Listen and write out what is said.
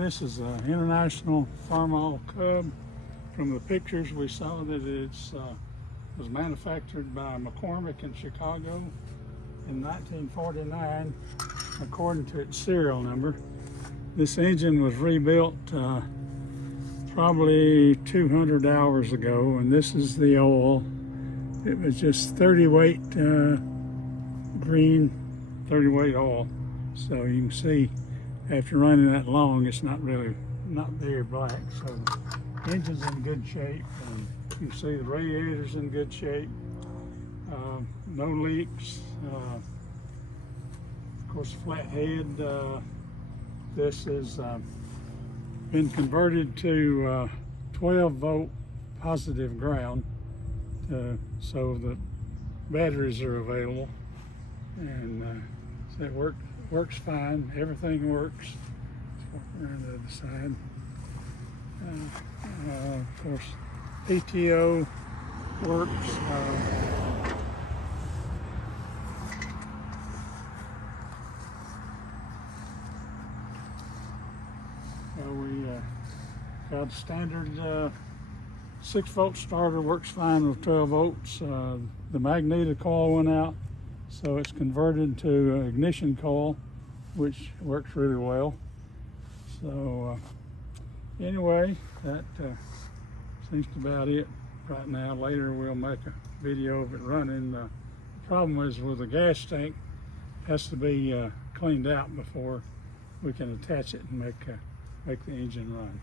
This is an international Farmall Cub. From the pictures we saw that it was manufactured by McCormick in Chicago in 1949, according to its serial number. This engine was rebuilt probably 200 hours ago, and this is the oil. It was just 30 weight green, 30 weight oil. So you can see after running that long, it's not very black. So the engine's in good shape, and you can see the radiator's in good shape. No leaks. Of course, flat head. This has been converted to 12 volt positive ground, so the batteries are available, and so it works fine. Everything works. Let's walk around the other side. Of course, PTO works. We got a standard 6 volt starter, works fine with 12 volts. The magnetic coil went out, so it's converted to an ignition coil, which works really well. So anyway, that seems to be about it right now. Later we'll make a video of it running. The problem is with the gas tank, it has to be cleaned out before we can attach it and make the engine run.